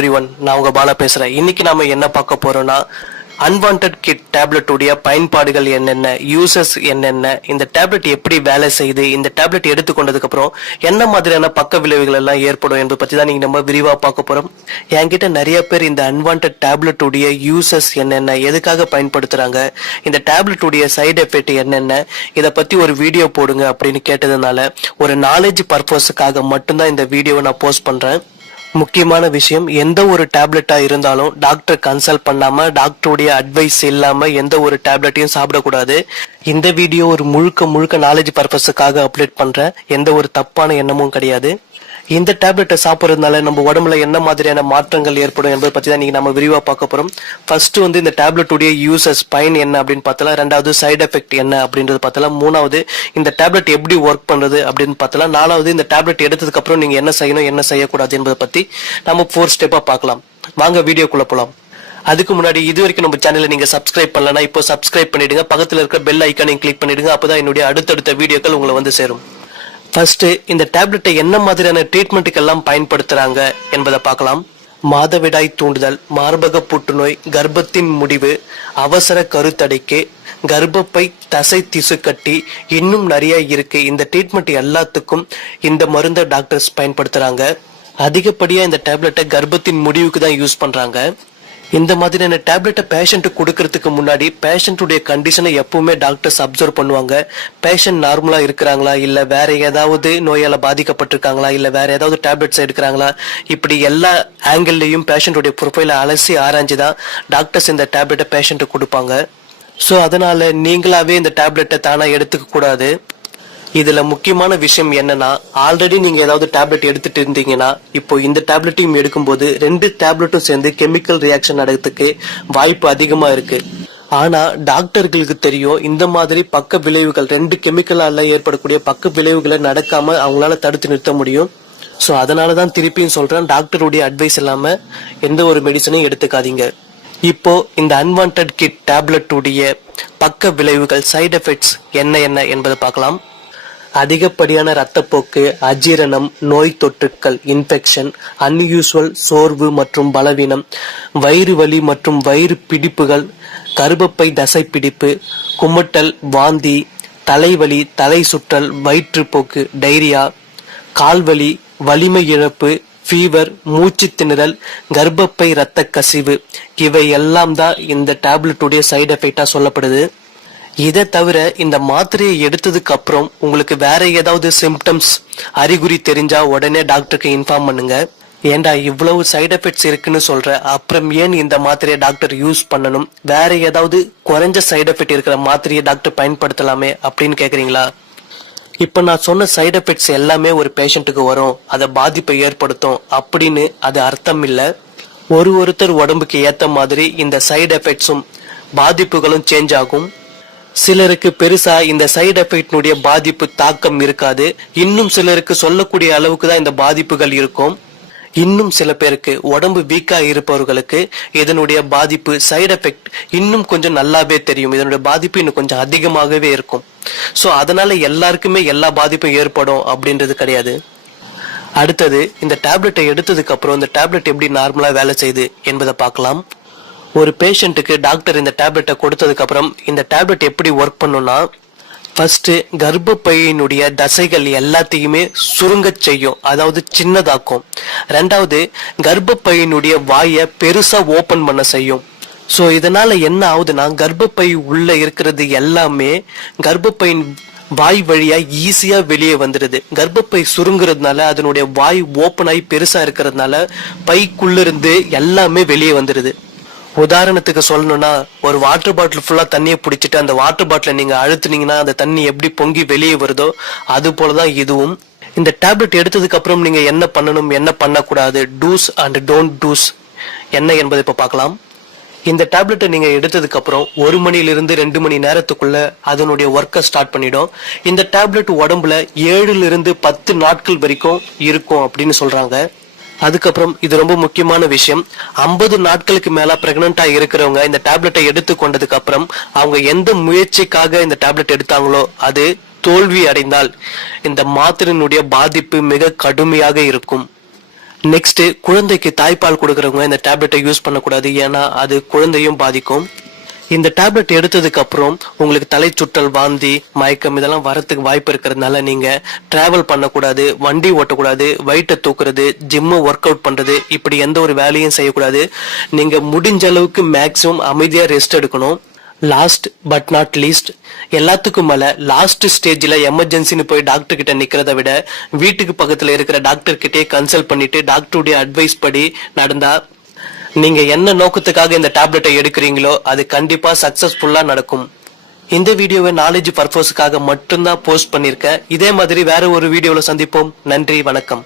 Everyone, நான் உங்க பாலா பேசுறேன். இன்னைக்கு நாம என்ன பார்க்க போறோம்னா அன்வான்ட் கிட் டேப்லெட் உடைய பயன்பாடுகள் என்னென்ன, யூசஸ் என்னென்ன, இந்த டேப்லெட் எப்படி வேலை செய்யுது, இந்த டேப்லெட் எடுத்துக்கொண்டதுக்கு அப்புறம் என்ன மாதிரியான பக்க விளைவுகள் எல்லாம் ஏற்படும் என்பதை பத்தி தான் நீங்க நம்ம விரிவா பார்க்க போறோம். என்கிட்ட நிறைய பேர் இந்த அன்வான்ட் டேப்லெட் உடைய யூசஸ் என்னென்ன, எதுக்காக பயன்படுத்துறாங்க, இந்த டேப்லெட் உடைய சைடு எஃபெக்ட் என்னென்ன, இதை பத்தி ஒரு வீடியோ போடுங்க அப்படின்னு கேட்டதுனால ஒரு நாலேஜ் பர்பஸுக்காக மட்டும்தான் இந்த வீடியோவை நான் போஸ்ட் பண்றேன். முக்கியமான விஷயம், எந்த ஒரு டேப்லெட்டா இருந்தாலும் டாக்டர் கன்சல்ட் பண்ணாம, டாக்டருடைய அட்வைஸ் இல்லாம எந்த ஒரு டேப்லெட்டையும் சாப்பிடக்கூடாது. இந்த வீடியோ ஒரு முழுக்க நாலேஜ் பர்பஸுக்காக அப்டேட் பண்றேன். எந்த ஒரு தப்பான எண்ணமும் கிடையாது. இந்த டேப்லெட்டை சாப்பிட்றதுனால நம்ம உடம்புல என்ன மாதிரியான மாற்றங்கள் ஏற்படும் என்பதை பத்தி தான் நீங்க நம்ம விரிவா பார்க்க போறோம். ஃபர்ஸ்ட் இந்த டேப்லெட் உடைய யூசஸ், பயன் என்ன அப்படின்னு பார்த்தலாம். ரெண்டாவது சைடு எஃபெக்ட் என்ன அப்படின்றது பார்த்தலாம். மூணாவது இந்த டேப்லெட் எப்படி ஒர்க் பண்றது அப்படின்னு பார்த்தலாம். நாலாவது இந்த டேப்லெட் எடுத்ததுக்கு அப்புறம் நீங்க என்ன செய்யணும், என்ன செய்யக்கூடாது என்பதை பத்தி நம்ம 4 ஸ்டெப்பா பார்க்கலாம். வாங்க வீடியோக்குள்ள போலாம். அதுக்கு முன்னாடி இது வரைக்கும் நம்ம சேனலை நீங்க சப்ஸ்கிரைப் பண்ணலன்னா இப்போ சப்ஸ்கிரைப் பண்ணிடுங்க. பக்கத்துல இருக்கிற பெல் ஐக்கானையும் கிளிக் பண்ணிடுங்க. அப்பதான் என்னுடைய அடுத்தடுத்த வீடியோக்கள் உங்களை வந்து சேரும். ஃபர்ஸ்ட், இந்த டேப்லெட்டை என்ன மாதிரியான ட்ரீட்மெண்ட்டுக்கு எல்லாம் பயன்படுத்துறாங்க என்பதை பார்க்கலாம். மாதவிடாய் தூண்டுதல், மார்பக புற்றுநோய், கர்ப்பத்தின் முடிவு, அவசர கருத்தடைக்கு, கர்ப்பப்பை, தசை திசு கட்டி, இன்னும் நிறைய இருக்கு. இந்த ட்ரீட்மெண்ட் எல்லாத்துக்கும் இந்த மருந்தை டாக்டர்ஸ் பயன்படுத்துறாங்க. அதிகப்படியா இந்த டேப்லெட்டை கர்ப்பத்தின் முடிவுக்கு தான் யூஸ் பண்றாங்க. இந்த மாதிரியான டேப்லெட்டை பேஷண்ட்டுக்கு கொடுக்கறதுக்கு முன்னாடி பேஷண்ட்டுடைய கண்டிஷனை எப்பவுமே டாக்டர்ஸ் அப்சர்வ் பண்ணுவாங்க. பேஷண்ட் நார்மலா இருக்கிறாங்களா, இல்ல வேற ஏதாவது நோயால பாதிக்கப்பட்டிருக்காங்களா, இல்ல வேற ஏதாவது டேப்லெட்ஸ் எடுக்கிறாங்களா, இப்படி எல்லா ஆங்கிள்லயும் பேஷண்ட்டுடைய ப்ரொஃபைலை அலசி ஆராய்ஞ்சுதான் டாக்டர்ஸ் இந்த டேப்லெட்டை பேஷண்ட்டுக்கு கொடுப்பாங்க. ஸோ அதனால நீங்களாவே இந்த டேப்லெட்டை தானா எடுத்துக்க கூடாது. இதுல முக்கியமான விஷயம் என்னன்னா, ஆல்ரெடி நீங்க ஏதாவது டேப்லெட் எடுத்துட்டு இருந்தீங்கன்னா இப்போ இந்த டேப்லெட்டையும் எடுக்கும்போது 2 டேப்லெட்டும் சேர்ந்து கெமிக்கல் ரியாக்ஷன் நடக்கிறதுக்கு வாய்ப்பு அதிகமா இருக்கு. ஆனா டாக்டர்களுக்கு தெரியும் இந்த மாதிரி பக்க விளைவுகள், 2 கெமிக்கலால ஏற்படக்கூடிய பக்க விளைவுகளை நடக்காம அவங்களால தடுத்து நிறுத்த முடியும். ஸோ அதனாலதான் திருப்பியும் சொல்றேன், டாக்டருடைய அட்வைஸ் இல்லாம எந்த ஒரு மெடிசனையும் எடுத்துக்காதீங்க. இப்போ இந்த அன்வான்ட் கிட் டேப்லெட் உடைய பக்க விளைவுகள், சைடு எஃபெக்ட்ஸ் என்ன என்பதை பார்க்கலாம். அதிகப்படியான ரத்தப்போக்கு, அஜீரணம், நோய் தொற்றுக்கள், இன்ஃபெக்ஷன், அன்யூசுவல் சோர்வு மற்றும் பலவீனம், வயிறு வலி மற்றும் வயிறு பிடிப்புகள், கர்ப்பப்பை தசை பிடிப்பு, குமட்டல், வாந்தி, தலைவலி, தலை சுற்றல், வயிற்றுப்போக்கு, டைரியா, கால்வலி, வலிமை இழப்பு, ஃபீவர், மூச்சு திணறல், கர்ப்பப்பை இரத்த கசிவு, இவை எல்லாம் தான் இந்த டேப்லெட் உடைய சைடு எஃபெக்டா சொல்லப்படுது. இதை தவிர இந்த மாத்திரையை எடுத்ததுக்கு அப்புறம் உங்களுக்கு வேற ஏதாவது சிம்டம்ஸ், அறிகுறி தெரிஞ்சா உடனே டாக்டருக்கு இன்ஃபார்ம் பண்ணுங்க. ஏண்டா இவ்வளவு சைடு எஃபெக்ட்ஸ் இருக்குன்னு சொல்ற, அப்புறம் ஏன் இந்த மாத்திரையை டாக்டர் யூஸ் பண்ணணும், வேற ஏதாவது குறைஞ்ச சைடு எஃபெக்ட் இருக்கிற மாத்திரையை டாக்டர் பயன்படுத்தலாமே அப்படின்னு கேக்குறீங்களா? இப்ப நான் சொன்ன சைடு எஃபெக்ட்ஸ் எல்லாமே ஒரு பேஷண்ட்டுக்கு வரும், அதை பாதிப்பை ஏற்படுத்தும் அப்படின்னு அது அர்த்தம் இல்ல. ஒருத்தர் உடம்புக்கு ஏத்த மாதிரி இந்த சைடு எஃபெக்ட்ஸும் பாதிப்புகளும் சேஞ்ச் ஆகும். சிலருக்கு பெருசா இந்த சைடு எஃபெக்டினுடைய பாதிப்பு தாக்கம் இருக்காது. இன்னும் சிலருக்கு சொல்லக்கூடிய அளவுக்கு தான் இந்த பாதிப்புகள் இருக்கும். இன்னும் சில பேருக்கு, உடம்பு வீக்கா இருப்பவர்களுக்கு இதனுடைய பாதிப்பு, சைடு எஃபெக்ட் இன்னும் கொஞ்சம் நல்லாவே தெரியும். இதனுடைய பாதிப்பு இன்னும் கொஞ்சம் அதிகமாகவே இருக்கும். சோ அதனால எல்லாருக்குமே எல்லா பாதிப்பும் ஏற்படும் அப்படின்றது கிடையாது. அடுத்தது, இந்த டேப்லெட்டை எடுத்ததுக்கு அப்புறம் இந்த டேப்லெட் எப்படி நார்மலா வேலை செய்யுது என்பதை பார்க்கலாம். ஒரு பேஷண்ட்டுக்கு டாக்டர் இந்த டேப்லெட்டை கொடுத்ததுக்கு அப்புறம் இந்த டேப்லெட் எப்படி ஒர்க் பண்ணும்னா, ஃபர்ஸ்ட் கர்ப்பப்பையினுடைய தசைகள் எல்லாத்தையுமே சுருங்க செய்யும், அதாவது சின்னதாக்கும். ரெண்டாவது, கர்ப்பப்பையினுடைய வாயை பெருசா ஓபன் பண்ண செய்யும். ஸோ இதனால என்ன ஆகுதுன்னா, கர்ப்பப்பை உள்ள இருக்கிறது எல்லாமே கர்ப்பப்பையின் வாய் வழியா ஈஸியா வெளியே வந்துடுது. கர்ப்பப்பை சுருங்குறதுனால, அதனுடைய வாய் ஓப்பன் ஆகி பெருசா இருக்கிறதுனால பைக்குள்ள இருந்து எல்லாமே வெளியே வந்துடுது. உதாரணத்துக்கு சொல்லணும்னா, ஒரு வாட்டர் பாட்டில் ஃபுல்லா தண்ணியை பிடிச்சிட்டு அந்த வாட்டர் பாட்டில நீங்க அழுத்துனீங்கன்னா அந்த தண்ணி எப்படி பொங்கி வெளியே வருதோ அது போலதான் இதுவும். இந்த டேப்லெட் எடுத்ததுக்கு அப்புறம் நீங்க என்ன பண்ணணும், என்ன பண்ணக்கூடாது, டூஸ் அண்ட் டோன்ட் டூஸ் என்ன என்பதை இப்ப பார்க்கலாம். இந்த டேப்லெட்டை நீங்க எடுத்ததுக்கு அப்புறம் 1 மணிலிருந்து 2 மணி நேரத்துக்குள்ள அதனுடைய ஒர்க்கை ஸ்டார்ட் பண்ணிடும். இந்த டேப்லெட் உடம்புல 7 to 10 நாட்கள் வரைக்கும் இருக்கும் அப்படின்னு சொல்றாங்க. அதுக்கப்புறம் இது ரொம்ப முக்கியமான விஷயம், 50 நாட்களுக்கு மேல பிரெக்னண்டா இருக்கிறவங்க இந்த டேப்லெட்டை எடுத்து கொண்டதுக்கு அப்புறம் அவங்க எந்த முயற்சிக்காக இந்த டேப்லெட் எடுத்தாங்களோ அது தோல்வி அடைந்தால் இந்த மாத்திரையினுடைய பாதிப்பு மிக கடுமையாக இருக்கும். நெக்ஸ்ட், குழந்தைக்கு தாய்ப்பால் கொடுக்கறவங்க இந்த டேப்லெட்டை யூஸ் பண்ணக்கூடாது, ஏன்னா அது குழந்தையும் பாதிக்கும். இந்த டேப்லெட் எடுத்ததுக்கு அப்புறம் உங்களுக்கு தலை சுற்றல், வாந்தி, மயக்கம் இதெல்லாம் வரத்துக்கு வாய்ப்பு இருக்கிறதுனால நீங்க டிராவல் பண்ணக்கூடாது, வண்டி ஓட்டக்கூடாது, வெயிட்டை தூக்குறது, ஜிம்மு ஒர்க் அவுட் பண்றது, இப்படி எந்த ஒரு வேலையும் செய்யக்கூடாது. நீங்க முடிஞ்ச அளவுக்கு மேக்ஸிமம் அமைதியா ரெஸ்ட் எடுக்கணும். லாஸ்ட் பட் நாட் லீஸ்ட், எல்லாத்துக்கும் மேல லாஸ்ட் ஸ்டேஜ்ல எமர்ஜென்சின்னு போய் டாக்டர் கிட்ட நிக்கிறத விட வீட்டுக்கு பக்கத்துல இருக்கிற டாக்டர் கிட்டே கன்சல்ட் பண்ணிட்டு டாக்டருடைய அட்வைஸ் படி நடந்தா நீங்க என்ன நோக்கத்துக்காக இந்த டேப்லெட்டை எடுக்கிறீங்களோ அது கண்டிப்பா சக்சஸ்ஃபுல்லா நடக்கும். இந்த வீடியோவை நாலேஜ் பர்பஸ்க்காக மட்டும்தான் போஸ்ட் பண்ணிருக்கேன். இதே மாதிரி வேற ஒரு வீடியோல சந்திப்போம். நன்றி, வணக்கம்.